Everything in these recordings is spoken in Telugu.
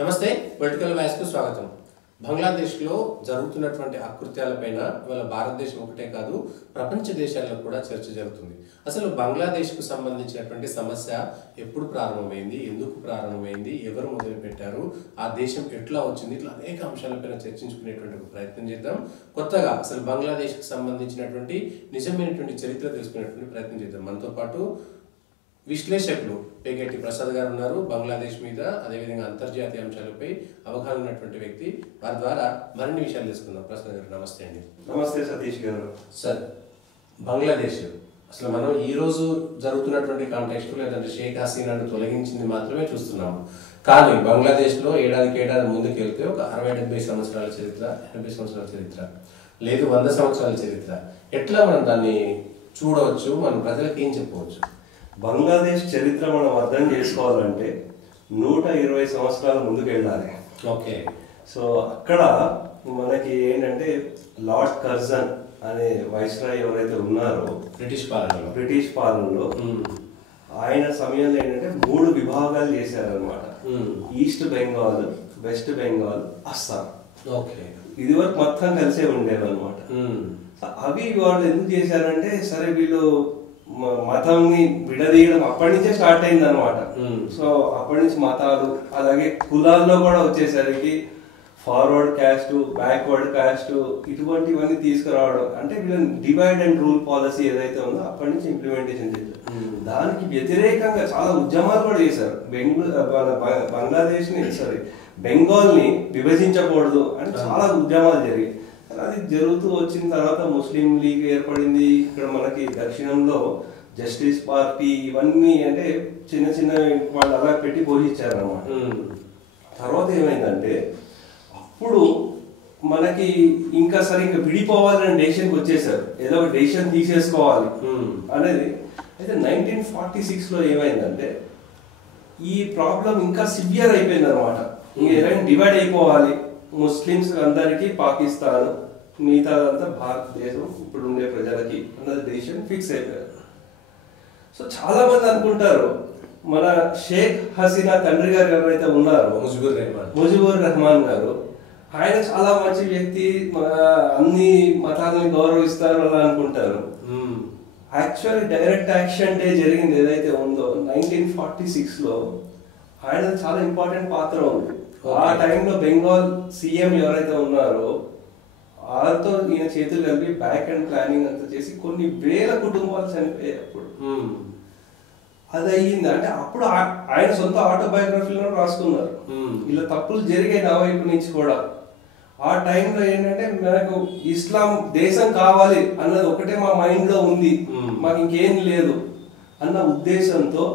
నమస్తే పొలిటికల్ వాయిస్ కు స్వాగతం. బంగ్లాదేశ్ లో జరుగుతున్నటువంటి అకృత్యాలపైన ఇవాళ భారతదేశం ఒకటే కాదు ప్రపంచ దేశాల్లో కూడా చర్చ జరుగుతుంది. అసలు బంగ్లాదేశ్ కు సంబంధించినటువంటి సమస్య ఎప్పుడు ప్రారంభమైంది, ఎందుకు ప్రారంభమైంది, ఎవరు మొదలు పెట్టారు, ఆ దేశం ఎట్లా వచ్చింది, ఇట్లా అనేక అంశాలపైన చర్చించుకునేటువంటి ప్రయత్నం చేద్దాం. కొత్తగా అసలు బంగ్లాదేశ్ కు సంబంధించినటువంటి నిజమైనటువంటి చరిత్ర తెలుసుకునేటువంటి ప్రయత్నం చేద్దాం. మనతో పాటు విశ్లేషకులు పేగెట్టి ప్రసాద్ గారు ఉన్నారు. బంగ్లాదేశ్ మీద అదేవిధంగా అంతర్జాతీయ అంశాలపై అవగాహన ఉన్నటువంటి వ్యక్తి. వారి ద్వారా మరిన్ని విషయాలు తెలుసుకుందాం. ప్రసాద్ గారు నమస్తే అండి. నమస్తే సతీష్ గారు. సార్, బంగ్లాదేశ్ అసలు మనం ఈ రోజు జరుగుతున్నటువంటి కాంటెక్స్ట్ లేదంటే షేక్ హసీనాను తొలగించింది మాత్రమే చూస్తున్నాము. కానీ బంగ్లాదేశ్ లో ఏడాదికి ముందుకు వెళ్తే ఒక 60-70 సంవత్సరాల చరిత్ర, 80 సంవత్సరాల చరిత్ర, లేదు 100 సంవత్సరాల చరిత్ర, ఎట్లా మనం దాన్ని చూడవచ్చు, మన ప్రజలకు ఏం చెప్పవచ్చు? బంగ్లాదేశ్ చరిత్ర మనం అర్థం చేసుకోవాలంటే 120 సంవత్సరాల ముందుకు వెళ్ళాలి. ఓకే. సో అక్కడ మనకి ఏంటంటే లార్డ్ కర్జన్ అనే వైస్రాయ్ ఎవరైతే ఉన్నారో బ్రిటిష్ పాలనలో ఆయన సమయంలో ఏంటంటే 3 విభాగాలు చేశారనమాట. East Bengal, west Bengal, Assam. Okay. ఇది వరకు మొత్తం కలిసే ఉండేవి అనమాట. అవి వాళ్ళు ఎందుకు చేశారంటే సరే వీళ్ళు మతంని విడదీయడం అప్పటి నుంచే స్టార్ట్ అయింది అనమాట. సో అప్పటి నుంచి మతాలు అలాగే కులాల్లో కూడా వచ్చేసరికి ఫార్వర్డ్ క్యాస్ట్, బ్యాక్వర్డ్ క్యాస్ట్ ఇటువంటివన్నీ తీసుకురావడం, అంటే వీళ్ళని డివైడ్ అండ్ రూల్ పాలసీ ఏదైతే ఉందో అప్పటి నుంచి ఇంప్లిమెంటేషన్ చేశారు. దానికి వ్యతిరేకంగా చాలా ఉద్యమాలు కూడా చేశారు. బెంగాల్ ని విభజించకూడదు అని చాలా ఉద్యమాలు జరిగాయి. అది జరుగుతూ వచ్చిన తర్వాత ముస్లిం లీగ్ ఏర్పడింది. ఇక్కడ మనకి దక్షిణంలో జస్టిస్ పార్టీ, ఇవన్నీ అంటే చిన్న చిన్న వాళ్ళు అలా పెట్టి పోషించారు అన్నమాట. తర్వాత ఏమైందంటే అప్పుడు మనకి ఇంకా సరే ఇంకా విడిపోవాలని డెసిషన్కి వచ్చేసారు. ఏదో ఒక డెసిషన్ తీసేసుకోవాలి అనేది. అయితే 1946 లో ఏమైందంటే ఈ ప్రాబ్లం ఇంకా సివియర్ అయిపోయింది అనమాట. ఇంకా డివైడ్ అయిపోవాలి, ముస్లిమ్స్ అందరికి పాకిస్తాన్, మిగతాదంతా భారతదేశం ఇప్పుడు ఉండే ప్రజలకి అన్నది డెసిషన్ ఫిక్స్ అయిపోయారు. సో చాలా మంది అనుకుంటారు మన షేక్ హసీనా తండ్రి గారు ఎవరైతే ఉన్నారో ముజిబుర్ రెహమాన్ గారు, ఆయన చాలా మంచి వ్యక్తి, అన్ని మతాలని గౌరవిస్తారు అలా అనుకుంటారు. యాక్చువల్లీ డైరెక్ట్ యాక్షన్ డే జరిగింది ఏదైతే ఉందో 1946 లో, ఆయన చాలా ఇంపార్టెంట్ పాత్ర ఉంది. ఆ టైంలో బెంగాల్ సీఎం ఎవరైతే ఉన్నారో వాళ్ళతో ఈయన చేతులు కలిపి బ్యాక్ అండ్ ప్లానింగ్ అంతా చేసి కొన్ని వేల కుటుంబాలు చనిపోయాయి అప్పుడు. అది అయ్యింది అంటే అప్పుడు ఆయన సొంత ఆటోబయోగ్రఫీలో రాసుకున్నారు ఇలా తప్పులు జరిగాయి నా వైపు నుంచి కూడా. ఆ టైంలో ఏంటంటే మనకు ఇస్లాం దేశం కావాలి అన్నది ఒకటే మా మైండ్ లో ఉంది, మాకు ఇంకేం లేదు అన్న ఉద్దేశంతో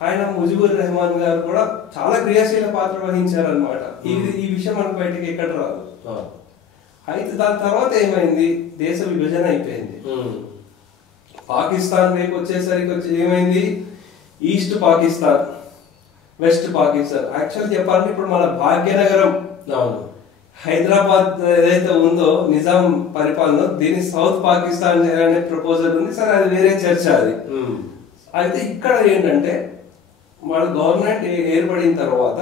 ఆయన ముజిబుర్ రెహమాన్ గారు కూడా చాలా క్రియాశీల పాత్ర వహించారు అనమాట. ఈ విషయం మనకు బయటకి ఎక్కడ రాదు. అయితే దాని తర్వాత ఏమైంది, దేశ విభజన అయిపోయింది. పాకిస్తాన్ వైపు వచ్చేసరికి ఏమైంది, east Pakistan, west Pakistan. Actual చెప్పాలంటే ఇప్పుడు మన భాగ్యనగరం హైదరాబాద్ ఏదైతే ఉందో నిజాం పరిపాలన, దీన్ని సౌత్ పాకిస్తాన్ చేయాలనే ప్రపోజల్ ఉంది. సరే అది వేరే చర్చ అది. అయితే ఇక్కడ ఏంటంటే వాళ్ళ గవర్నమెంట్ ఏర్పడిన తర్వాత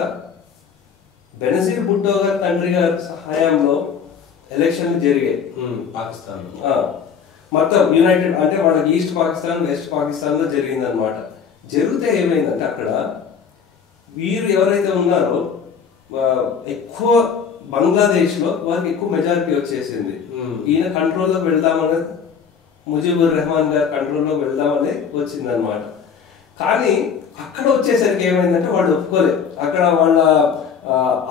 బెనజీర్ భుట్టో గారి తండ్రి గారి సహాయంలో ఎలక్షన్లు జరిగాయి పాకిస్తాన్. మొత్తం యునైటెడ్ అంటే వాళ్ళకి ఈస్ట్ పాకిస్తాన్, వెస్ట్ పాకిస్తాన్ లో జరిగింది అనమాట. జరిగితే ఏమైందంటే అక్కడ వీరు ఎవరైతే ఉన్నారో ఎక్కువ బంగ్లాదేశ్ లో వారికి ఎక్కువ మెజారిటీ వచ్చేసింది. ఈయన కంట్రోల్లో వెళ్దామని, ముజిబుర్ రెహమాన్ గారి కంట్రోల్లో వెళ్దామని వచ్చింది అనమాట. కానీ అక్కడ వచ్చేసరికి ఏమైందంటే వాళ్ళు ఒప్పుకోలేదు. అక్కడ వాళ్ళ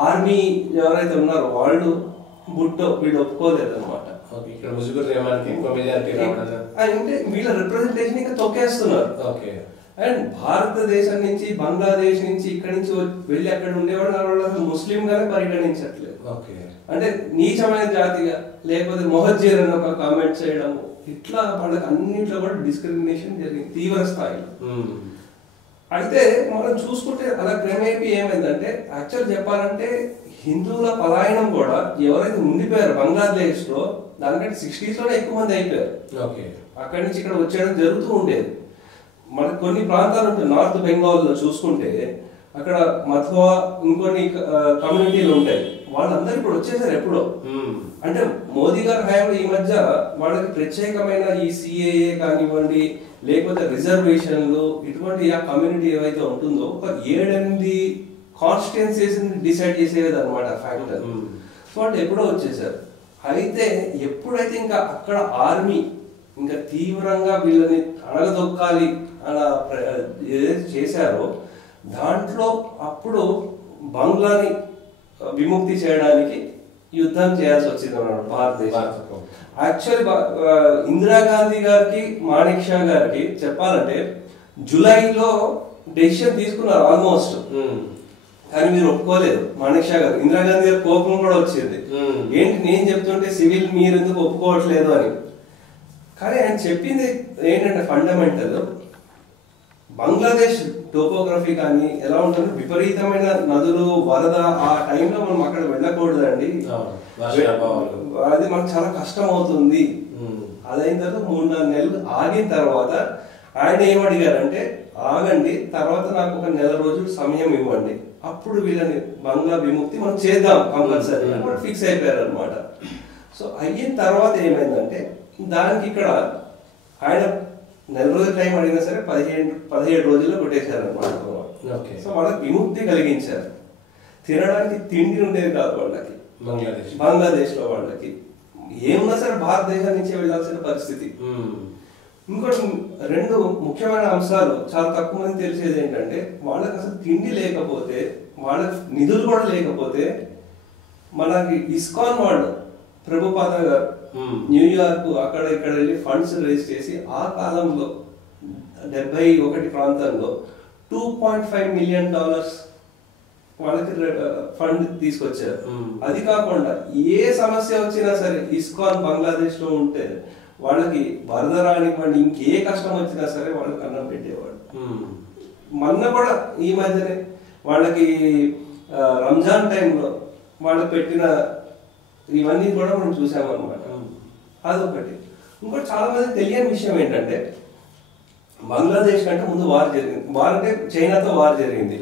ఆర్మీ ఎవరైతే ఉన్నారో వాళ్ళు భుట్టో వీళ్ళు ఒప్పుకోలేదు అనమాట. అంటే వీళ్ళ రిప్రజెంటేషన్ ఇంకా తొక్కేస్తున్నారు. అండ్ భారతదేశం నుంచి, బంగ్లాదేశ్ నుంచి, ఇక్కడ నుంచి వెళ్ళి అక్కడ ఉండేవాళ్ళు ముస్లిం గానే పరిగణించట్లేదు. అంటే నీచమైన జాతిగా, లేకపోతే మొహజ్జీర్ అని ఒక కామెంట్ చేయడం, ఇట్లా వాళ్ళకి అన్నింటిలో కూడా డిస్క్రిమినేషన్ జరిగింది తీవ్ర స్థాయిలో. అయితే మనం చూసుకుంటే అలా క్రమేపీ ఏమైందంటే యాక్చువల్ చెప్పాలంటే హిందువుల పలాయనం కూడా ఎవరైతే ఉండిపోయారు బంగ్లాదేశ్ లో దానికంటే 60s లోనే ఎక్కువ మంది అయిపోయారు. అక్కడి నుంచి ఇక్కడ వచ్చేయడం జరుగుతూ ఉండేది. మనకు కొన్ని ప్రాంతాలు ఉంటాయి. నార్త్ బెంగాల్ లో చూసుకుంటే అక్కడ మథువా ఇంకొన్ని కమ్యూనిటీలు ఉంటాయి, వాళ్ళందరూ ఇప్పుడు వచ్చేసారు ఎప్పుడో. అంటే మోదీ గారి హయాంలో ఈ మధ్య వాళ్ళకి ప్రత్యేకమైన ఈ సిఏఏ కానివ్వండి, లేకపోతే రిజర్వేషన్లు, ఇటువంటి ఆ కమ్యూనిటీ ఏవైతే ఉంటుందో ఒక 7-8 కాన్స్టిట్యుయెన్సీస్ డిసైడ్ చేసేది అనమాట ఫ్యాక్టర్. సో వాళ్ళు ఎప్పుడో వచ్చేసారు. అయితే ఎప్పుడైతే ఇంకా అక్కడ ఆర్మీ ఇంకా తీవ్రంగా వీళ్ళని అణగదొక్కాలి అలా ఏదైతే చేశారో దాంట్లో అప్పుడు బంగ్లాని విముక్తి చేయడానికి యుద్ధం చేయాల్సి వచ్చింది అన్నమాట భారతదేశం. యాక్చువల్లీ ఇందిరాగాంధీ గారికి, మాణిక్ షా గారికి చెప్పాలంటే జూలైలో డెసిషన్ తీసుకున్నారు ఆల్మోస్ట్, కానీ మీరు ఒప్పుకోలేదు. మాణిక్ షా గారు, ఇందిరాగాంధీ గారి కోపం కూడా వచ్చింది, ఏంటి నేను చెప్తుంటే సివిల్ మీరు ఎందుకు ఒప్పుకోవట్లేదు అని. కానీ ఆయన చెప్పింది ఏంటంటే ఫండమెంటల్, బంగ్లాదేశ్ టోపోగ్రఫీ కానీ ఎలా ఉంటుంది, విపరీతమైన నదులు, వరద, ఆ టైంలో మనం అక్కడ వెళ్ళకూడదండి, అది మనకు చాలా కష్టం అవుతుంది. అదైన తర్వాత 3-4 నెలలు ఆగిన తర్వాత ఆయన ఏమడిగారంటే, ఆగండి, తర్వాత నాకు ఒక 1 నెల రోజులు సమయం ఇవ్వండి, అప్పుడు వీళ్ళని బంగ్లా విముక్తి మనం చేద్దాం కంపల్సరీ అని ఫిక్స్ అయిపోయారు అనమాట. సో అయిన తర్వాత ఏమైందంటే దానికి ఇక్కడ ఆయన 1 నెల రోజులు టైం అడిగినా సరే 17 రోజుల్లో కొట్టేశారు అనమాట. సో వాళ్ళకి విముక్తి కలిగించారు. తినడానికి తిండి ఉండేది కాదు వాళ్ళకి, బంగ్లాదేశ్ లో వాళ్ళకి ఏమున్నా సరే భారతదేశం నుంచి వెళ్ళాల్సిన పరిస్థితి. ఇంకోటి 2 ముఖ్యమైన అంశాలు చాలా తక్కువ మంది తెలిసేది ఏంటంటే, వాళ్ళకి అసలు తిండి లేకపోతే, వాళ్ళకి నిధులు కూడా లేకపోతే, మనకి ఇస్కాన్ వాళ్ళు ప్రభుపాద గారు న్యూయార్క్ అక్కడ ఇక్కడ వెళ్ళి ఫండ్స్ రేస్ చేసి ఆ కాలంలో 71 ప్రాంతంలో $2.5 మిలియన్ వాళ్ళకి ఫండ్ తీసుకొచ్చారు. అది కాకుండా ఏ సమస్య వచ్చినా సరే ఇస్కాన్ బంగ్లాదేశ్ లో ఉంటే వాళ్ళకి వరద రానివ్వండి, ఇంకే కష్టం వచ్చినా సరే వాళ్ళకి అన్నం పెట్టేవాడు. మొన్న కూడా ఈ మధ్యనే వాళ్ళకి రంజాన్ టైంలో వాళ్ళకి పెట్టిన ఇవన్నీ కూడా మనం చూసామన్నమాట. అదొకటి. ఇంకోటి చాలా మంది తెలియని విషయం ఏంటంటే, బంగ్లాదేశ్ కంటే ముందు వార్ జరిగింది. వార్ అంటే చైనాతో వార్ జరిగింది.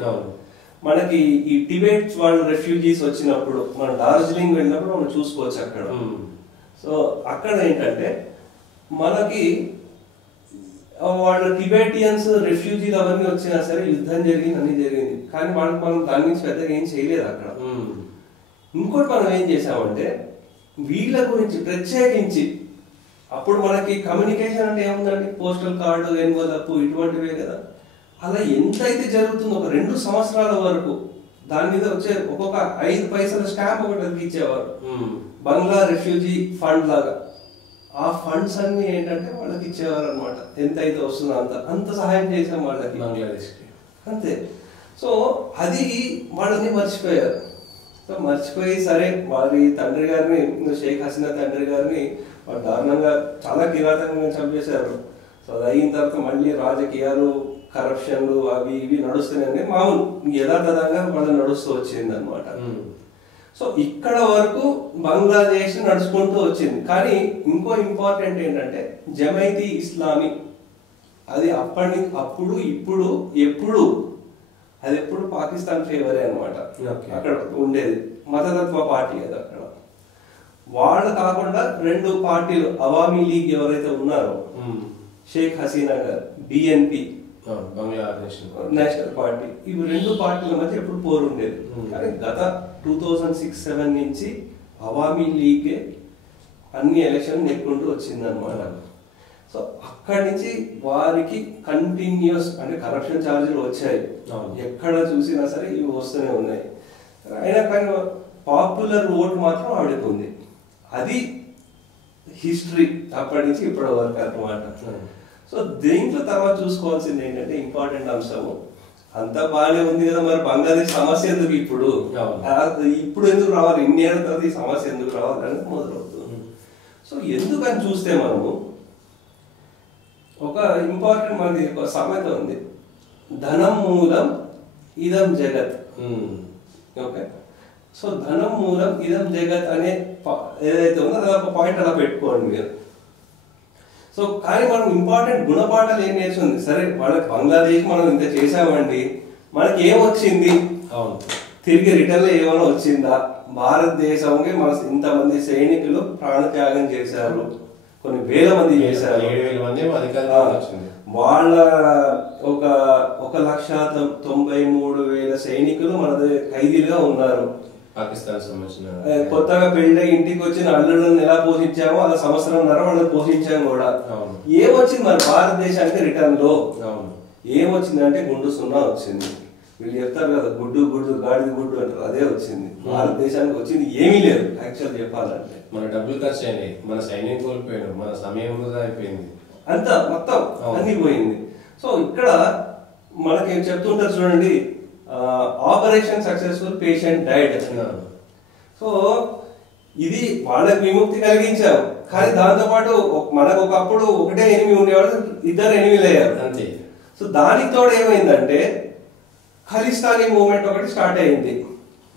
మనకి ఈ టిబెట్ వాళ్ళు రెఫ్యూజీస్ వచ్చినప్పుడు మనం డార్జిలింగ్ వెళ్ళినప్పుడు మనం చూసుకోవచ్చు అక్కడ. సో అక్కడ ఏంటంటే మనకి వాళ్ళ టిబెటియన్స్ రెఫ్యూజీలు అవన్నీ వచ్చినా సరే యుద్ధం జరిగింది, అన్ని జరిగింది, కానీ వాళ్ళకి మనం దాని నుంచి పెద్దగా ఏం చేయలేదు అక్కడ. ఇంకోటి మనం ఏం చేసామంటే వీళ్ళ గురించి ప్రత్యేకించి, అప్పుడు మనకి కమ్యూనికేషన్ అంటే ఏముందండి, పోస్టల్ కార్డు, ఎన్వలప్ ఇటువంటివే కదా. అలా ఎంతైతే జరుగుతుందో ఒక 2 సంవత్సరాల వరకు దాని మీద వచ్చే ఒక్కొక్క 5 పైసల స్టాంప్ ఒకటి ఇచ్చేవారు, బంగ్లా రెఫ్యూజీ ఫండ్ లాగా. ఆ ఫండ్స్ అన్ని ఏంటంటే వాళ్ళకి ఇచ్చేవారు అనమాట, ఎంత అయితే వస్తుందో అంత సహాయం చేసాం వాళ్ళకి, బంగ్లాదేశ్కి అంతే. సో అది వాళ్ళని మర్చిపోయారు. సో మర్చిపోయి సరే వారి తండ్రి గారిని, షేక్ హసీనా తండ్రి గారిని వాళ్ళు దారుణంగా చాలా కిరాతకంగా చంపేశారు. సో అది అయిన తర్వాత మళ్ళీ రాజకీయాలు, కరప్షన్లు అవి ఇవి నడుస్తున్నాయి, మామూలు యథాతథంగా వాళ్ళు నడుస్తూ వచ్చింది అనమాట. సో ఇక్కడ వరకు బంగ్లాదేశ్ నడుచుకుంటూ వచ్చింది. కానీ ఇంకో ఇంపార్టెంట్ ఏంటంటే జమైతీ ఇస్లామీ, అది అప్పుడు ఇప్పుడు ఎప్పుడు అది ఎప్పుడు పాకిస్తాన్ ఫేవరే అనమాట. అక్కడ ఉండేది మతతత్వ పార్టీ అది. అక్కడ వాళ్ళు కాకుండా 2 పార్టీలు, అవామీ లీగ్ ఎవరైతే ఉన్నారో, షేక్ హసీనా గారు బిఎన్పి బంగ్లాదేశ్ నేషనల్ పార్టీ, ఇవి 2 పార్టీల మధ్య ఎప్పుడు పోరు ఉండేది. కానీ గత 2006-07 నుంచి అవామీ లీగే అన్ని ఎలక్షన్ నెక్కుంటూ వచ్చింది అనమాట. సో అక్కడి నుంచి వారికి కంటిన్యూస్ అంటే కరప్షన్ ఛార్జీలు వచ్చాయి, ఎక్కడ చూసినా సరే ఇవి వస్తూనే ఉన్నాయి. అయినా కానీ పాపులర్ ఓట్ మాత్రం ఆవిడకు ఉంది. అది హిస్టరీ అప్పటి నుంచి ఇప్పటి వరకు అనమాట. సో దీంట్లో తర్వాత చూసుకోవాల్సింది ఏంటంటే ఇంపార్టెంట్ అంశము, అంతా బాగానే ఉంది కదా, మరి బంగ్లాదేశ్ సమస్య ఎందుకు ఇప్పుడు ఎందుకు రావాలి, ఇన్ని ఏళ్ళ తర్వాత ఈ సమస్య ఎందుకు రావాలని మొదలవుతుంది. సో ఎందుకని చూస్తే మనము ఒక ఇంపార్టెంట్ మనకి ఒక సామెత ఉంది, ధనం మూలం ఇదం జగత్. ఓకే, సో ధనం మూలం ఇదం జగత్ అనే ఏదైతే ఉందో అది ఒక పాయింట్ అలా పెట్టుకోండి మీరు. సో కానీ మనం ఇంపార్టెంట్ గుణపాఠాలు ఏం నేర్చుకుంది, సరే వాళ్ళకి బంగ్లాదేశ్ మనం ఇంత చేసామండి, మనకి ఏమొచ్చింది, తిరిగి రిటర్న్ ఏమైనా వచ్చిందా? భారతదేశంకి మన ఇంతమంది సైనికులు ప్రాణత్యాగం చేశారు, కొన్ని వేల మంది చేశారు, వాళ్ళ ఒక 1,93,000 సైనికులు మన ఖైదీలుగా ఉన్నారు. పాకిస్తాన్ సంబంధించిన కొత్తగా పెళ్ళి ఇంటికి వచ్చిన అల్లుళ్ళని ఎలా పోషించామో అలా సంవత్సరంన్నర వాళ్ళని పోషించాము కూడా. ఏమొచ్చింది మన భారతదేశానికి రిటర్న్ లో? ఏమొచ్చిందంటే గుండు సున్నా వచ్చింది. వీళ్ళు చెప్తారు కదా గుడ్డు గుడ్డు గాడిద గుడ్డు అంటారు, అదే వచ్చింది. భారతదేశానికి వచ్చింది ఏమీ లేదు యాక్చువల్ చెప్పాలంటే. మన డబ్బులు ఖర్చు అయినాయి, మన సైన్యం కోల్పోయారు, మన సమయం వృధా అయిపోయింది, అంతా మొత్తం అన్ని పోయింది. సో ఇక్కడ మనకి చెప్తుంటారు చూడండి, operation successful, patient died. So ఇది వాళ్ళకి విముక్తి కలిగించాం, కానీ దాంతో పాటు మనకు ఒకప్పుడు ఒకటే ఎనిమి ఉండేవాళ్ళు, 2 ఎనిమిలు అయ్యారు అంతే. సో దానికి తోడు ఏమైందంటే ఖలిస్తానీ మూవ్మెంట్ ఒకటి స్టార్ట్ అయింది.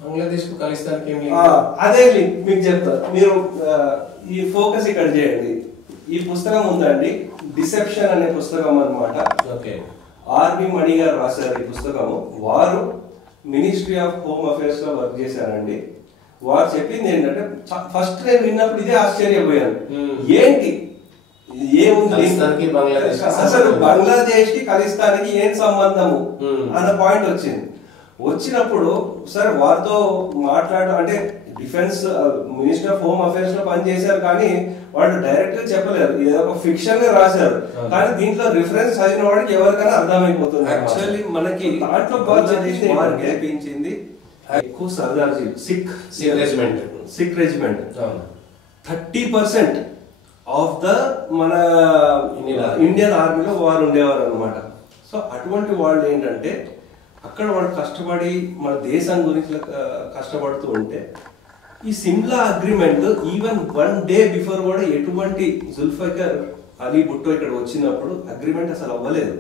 బంగ్లాదేశ్ కు ఖలిస్తాన్కి అదే మీకు చెప్తారు, మీరు ఈ ఫోకస్ ఇక్కడ చేయండి. ఈ పుస్తకం ఉందండి, డిసెప్షన్ అనే పుస్తకం అన్నమాట. ఆర్బి మణి గారు రాశారు ఈ పుస్తకము. వారు మినిస్ట్రీ ఆఫ్ హోమ్ అఫేర్స్ లో వర్క్ చేశారండి. వారు చెప్పింది ఏంటంటే, ఫస్ట్ నేను విన్నప్పుడు ఇదే ఆశ్చర్యపోయాను, ఏంటి ఏముంది అసలు బంగ్లాదేశ్ కి ఖలిస్తాన్కి ఏం సంబంధము అన్న పాయింట్ వచ్చింది. వచ్చినప్పుడు సరే వారితో మాట్లాడడం అంటే defence minister of home affairs లో పనిచేశారు, కానీ వాళ్ళు డైరెక్ట్ గా చెప్పలేరు, ఏదో ఒక ఫిక్షన్ గా రాశారు. కానీ దీంట్లో రిఫరెన్స్ చదివిన వాడికి ఎవరికైనా అర్థమైపోతుంది. యాక్చువల్లీ మనకి దాంట్లో కనిపించింది ఎక్కువ Sardarji Sikh regiment 30% of the మన ఇండియన్ ఆర్మీలో వారు ఉండేవారు అనమాట. సో అటువంటి వాళ్ళు ఏంటంటే అక్కడ వాళ్ళు కష్టపడి మన దేశం గురించి కష్టపడుతూ ఉంటే, ఈ Shimla agreement even 1 day before కూడా ఎటువంటి జుల్ఫికర్ అలీ భుట్టో ఇక్కడ వచ్చినప్పుడు అగ్రిమెంట్ అసలు అవ్వలేదు.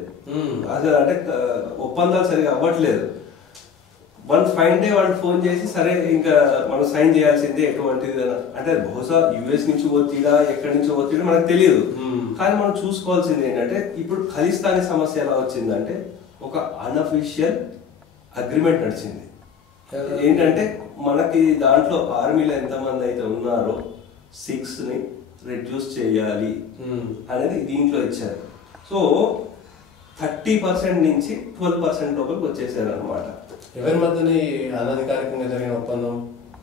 అసలు అంటే ఒప్పందాలు సరిగా అవ్వట్లేదు. 1 fine day వాళ్ళు ఫోన్ చేసి సరే ఇంకా మనం సైన్ చేయాల్సిందే ఎటువంటిది అంటే, బహుశా యుఎస్ నుంచి ఒత్తిడా ఎక్కడి నుంచి ఒత్తిడా మనకు తెలియదు. కానీ మనం చూసుకోవాల్సింది ఏంటంటే, ఇప్పుడు ఖలిస్తానీ సమస్య ఎలా వచ్చిందంటే ఒక అన్అఫీషియల్ అగ్రిమెంట్ నడిచింది. ఏంటంటే మనకి దాంట్లో ఆర్మీలో ఎంతమంది అయితే ఉన్నారో 6ని రెడ్యూస్ చేయాలి అనేది దీంట్లో ఇచ్చారు. సో 30% నుంచి 12% లోపలికి వచ్చేసారు అనమాట. ఎవరి మధ్యని అనధికారికంగా జరిగిన ఒప్పందం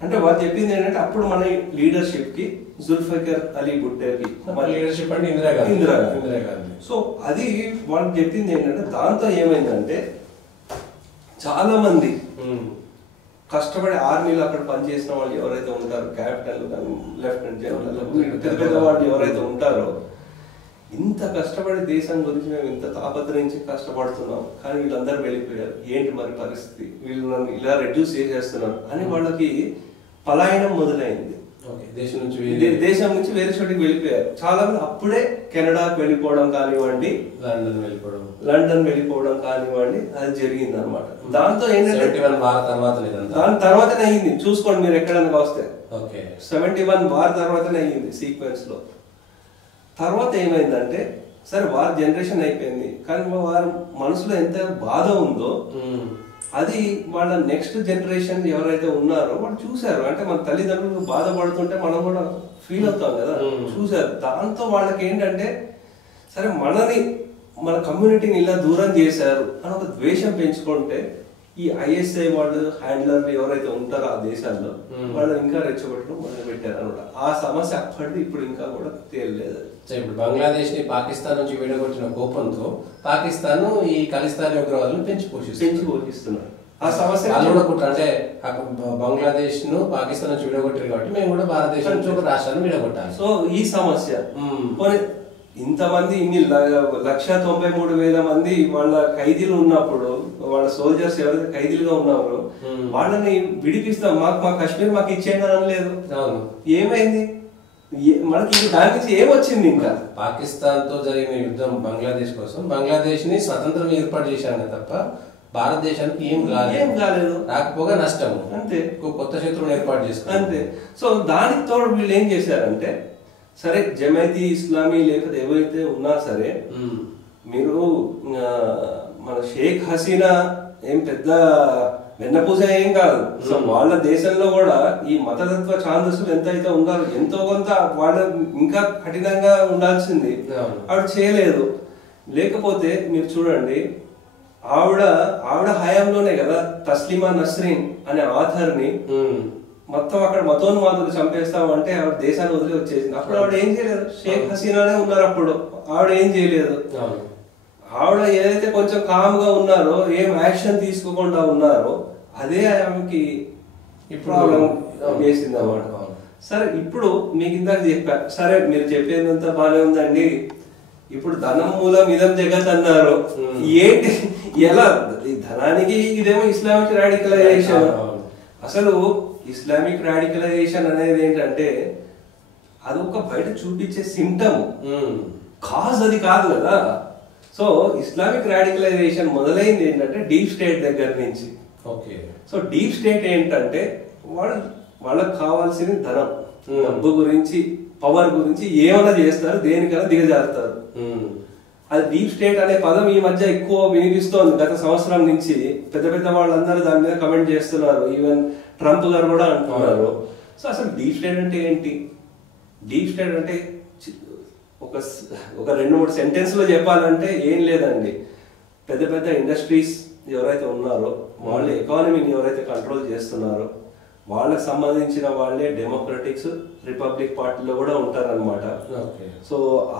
అంటే వాళ్ళు చెప్పింది ఏంటంటే, అప్పుడు మన లీడర్షిప్ కి జుల్ఫికర్ అలీ భుట్టోకి లీడర్షిప్ అంటే ఇందిరాగాంధీ. సో అది వాళ్ళు చెప్పింది ఏంటంటే, దాంతో ఏమైందంటే చాలా మంది కష్టపడి ఆర్మీలో అక్కడ పనిచేసిన వాళ్ళు ఎవరైతే ఉంటారో, క్యాపిటల్ లెఫ్టినెంట్ జనరల్ పెద్ద పెద్ద వాళ్ళు ఎవరైతే ఉంటారో, ఇంత కష్టపడి దేశం గురించి మేము ఇంత తాపత్రయించి కష్టపడుతున్నాం, కానీ వీళ్ళందరూ వెళ్ళిపోయారు, ఏంటి మరి పరిస్థితి, వీళ్ళు నన్ను ఇలా రెడ్యూస్ చేసేస్తున్నారు అని వాళ్ళకి పలాయనం మొదలైంది. దేశం నుంచి వేరే చోటికి వెళ్ళిపోయారు. చాలా మంది అప్పుడే కెనడాకి వెళ్ళిపోవడం కానివ్వండి, లండన్ వెళ్ళిపోవడం కానివ్వండి, అది జరిగింది అనమాట. దాంతో ఏంటంటే దాని తర్వాతనే అయింది. చూసుకోండి మీరు ఎక్కడైనా వస్తే 71 వార్ తర్వాతనే అయ్యింది సీక్వెన్స్ లో. తర్వాత ఏమైందంటే, సరే వారి జనరేషన్ అయిపోయింది, కానీ వారి మనసులో ఎంత బాధ ఉందో అది వాళ్ళ నెక్స్ట్ జనరేషన్ ఎవరైతే ఉన్నారో వాళ్ళు చూసారు. అంటే మన తల్లిదండ్రులు బాధపడుతుంటే మనం కూడా ఫీల్ అవుతాం కదా, చూసారు. దాంతో వాళ్ళకి ఏంటంటే, సరే మనని మన కమ్యూనిటీని ఇలా దూరం చేశారు అని ఒక ద్వేషం పెంచుకుంటే, ఈ ఐఎస్ఐ వాళ్ళు హ్యాండ్లర్లు ఎవరైతే ఉంటారో ఆ దేశాల్లో వాళ్ళు ఇంకా రెచ్చగొట్టడం మొదలు పెట్టారు అనమాట. ఆ సమస్య అప్పటిది ఇప్పుడు ఇంకా కూడా తేలలేదు. ఇప్పుడు బంగ్లాదేశ్ ని పాకిస్తాన్ నుంచి విడగొట్టిన కోపంతో పాకిస్తాన్ ఈ ఖలిస్తానీ ఉగ్రవాదులను పెంచి పోషిస్తున్నారు. ఆ సమస్య అంటే బంగ్లాదేశ్ ను పాకిస్తాన్ నుంచి విడగొట్టారు కాబట్టి మేము కూడా భారతదేశం నుంచి ఒక రాష్ట్రాన్ని విడగొట్టాలి. సో ఈ సమస్య ఇంతమంది 1,93,000 మంది వాళ్ళ ఖైదీలు ఉన్నప్పుడు, వాళ్ళ సోల్జర్స్ ఎవరైతే ఖైదీలుగా ఉన్నారో వాళ్ళని విడిపిస్తాం, మా కాశ్మీర్ మాకు ఇచ్చేయండి అని లేదు. ఏమైంది మనకి దాని నుంచి ఏమొచ్చింది? ఇంకా పాకిస్తాన్ తో జరిగిన యుద్ధం బంగ్లాదేశ్ కోసం, బంగ్లాదేశ్ ని స్వతంత్రం ఏర్పాటు చేశాను తప్ప భారతదేశానికి ఏం కాలేదు, రాకపోగా నష్టం అంతే. కొత్త శత్రువుని ఏర్పాటు చేసుకున్నారు అంతే. సో దానికి తోడు వీళ్ళు ఏం చేశారంటే, సరే జమైతీ ఇస్లామీ లేకపోతే ఎవరైతే ఉన్నా సరే, మీరు మన షేక్ హసీనా ఏం పెద్ద వెన్నపూస ఏం కాదు. సో వాళ్ళ దేశంలో కూడా ఈ మతతత్వ ఛాందస్సులు ఎంతైతే ఉన్నారో ఎంతో కొంత వాళ్ళ ఇంకా కఠినంగా ఉండాల్సింది ఆవిడ చేయలేదు. లేకపోతే మీరు చూడండి, ఆవిడ హయాంలోనే కదా తస్లిమా నస్రీన్ అనే ఆథర్ని మొత్తం అక్కడ మతోన్మాదులు చంపేస్తామంటే ఆవిడ దేశాన్ని వదిలి వచ్చేసింది. అప్పుడు ఆవిడ ఏం చేయలేదు, షేక్ హసీనానే ఉన్నారు అప్పుడు, ఆవిడ ఏం చేయలేదు. ఆవిడ ఏదైతే కొంచెం కామ్ గా ఉన్నారో, ఏం యాక్షన్ తీసుకోకుండా ఉన్నారో, అదే ఆమెకి ప్రాబ్లం చేసింది అన్నమాట. సరే ఇప్పుడు మీకు ఇందాక చెప్పా, సరే మీరు చెప్పేదంతా బాగానే ఉందండి, ఇప్పుడు ధనం మూలం ఇదం జగత్ అన్నారు. ఏంటి ఎలా ఈ ధనానికి ఇదేమో ఇస్లామిక్ రాడికలైజేషన్. అసలు ఇస్లామిక్ రాడికలైజేషన్ అనేది ఏంటంటే అది ఒక బయట చూపించే సిమ్టమ్, కాజ్ అది కాదు కదా. సో ఇస్లామిక్ రాడికలైజేషన్ మొదలైంది ఏంటంటే డీప్ స్టేట్ దగ్గర నుంచి. ఓకే, సో డీప్ స్టేట్ ఏంటంటే వాళ్ళకి కావాల్సిన ధనం, డబ్బు గురించి, పవర్ గురించి ఏమైనా చేస్తారు, దేనికైనా దిగజారుతారు. అది డీప్ స్టేట్ అనే పదం ఈ మధ్య ఎక్కువ వినిపిస్తోంది. గత సంవత్సరం నుంచి పెద్ద పెద్ద వాళ్ళందరూ దాని మీద కమెంట్ చేస్తున్నారు, ఈవెన్ ట్రంప్ గారు కూడా అంటున్నారు. సో అసలు డీప్ స్టేట్ అంటే ఏంటి? డీప్ స్టేట్ అంటే ఒక 2-3 సెంటెన్స్ లో చెప్పాలంటే ఏం లేదండి, పెద్ద పెద్ద ఇండస్ట్రీస్ ఎవరైతే ఉన్నారో వాళ్ళ ఎకానమీని ఎవరైతే కంట్రోల్ చేస్తున్నారో వాళ్ళకి సంబంధించిన వాళ్ళే డెమోక్రటిక్స్, రిపబ్లిక్ పార్టీలో కూడా ఉంటారన్నమాట. సో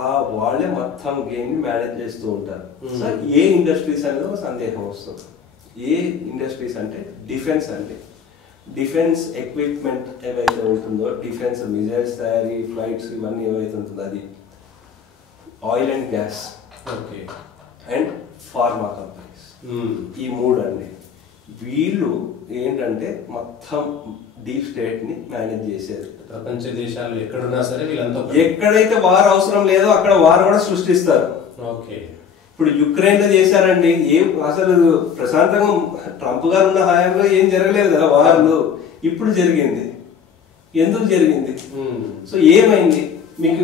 ఆ వాళ్ళే మొత్తం గేమ్ ని మేనేజ్ చేస్తూ ఉంటారు. సో ఏ ఇండస్ట్రీస్ అనేది ఒక సందేహం వస్తుంది. ఏ ఇండస్ట్రీస్ అంటే డిఫెన్స్ అండి. డిఫెన్స్ ఎక్విప్మెంట్ ఏవైతే ఉంటుందో, డిఫెన్స్ మిజైల్స్ తయారీ, ఫ్లైట్స్, ఇవన్నీ ఏవైతే ఉంటుందో అది. Oil and gas and pharma companies, ఈ 3 అండి. వీళ్ళు ఏంటంటే మొత్తం డీప్ స్టేట్ ని మేనేజ్ చేసేది. ప్రపంచ దేశాలు ఎక్కడున్నా సరే వీళ్ళంతా ఎక్కడైతే వార్ అవసరం లేదో అక్కడ వార్ కూడా సృష్టిస్తారు. ఓకే, ఇప్పుడు యుక్రెయిన్ లో చేశారండి. ఏం అసలు ప్రశాంతంగా ట్రంప్ గారు ఉన్న హయాంలో ఏం జరగలేదు కదా వార్లు, ఇప్పుడు జరిగింది. ఎందుకు జరిగింది? సో ఏమైంది? మీకు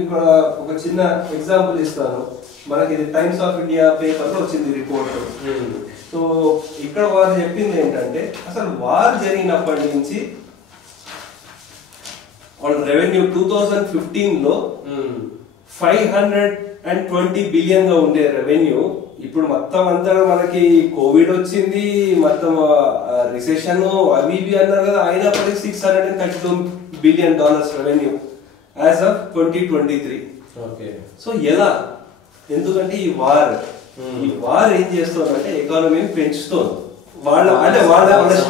ఒక చిన్న ఎగ్జాంపుల్ ఇస్తాను. మనకి ఇది టైమ్స్ ఆఫ్ ఇండియా పేపర్ లో వచ్చింది రిపోర్ట్. సో ఇక్కడ వారు చెప్పింది ఏంటంటే అసలు వార్ జరిగినప్పటి నుంచి వాళ్ళ రెవెన్యూ 2015 లో 520 బిలియన్ గా ఉండే రెవెన్యూ ఇప్పుడు మొత్తం అంతా మనకి కోవిడ్ వచ్చింది, మొత్తం రిసెషన్ అవి ఇవి అన్నారు కదా, అయినప్పటికీ $632 billion revenue as of 2023. So ఎలా? ఎందుకంటే ఈ వార్ ఏం చేస్తుందంటే ఎకానమీని పెంచుతోంది. వాళ్ళ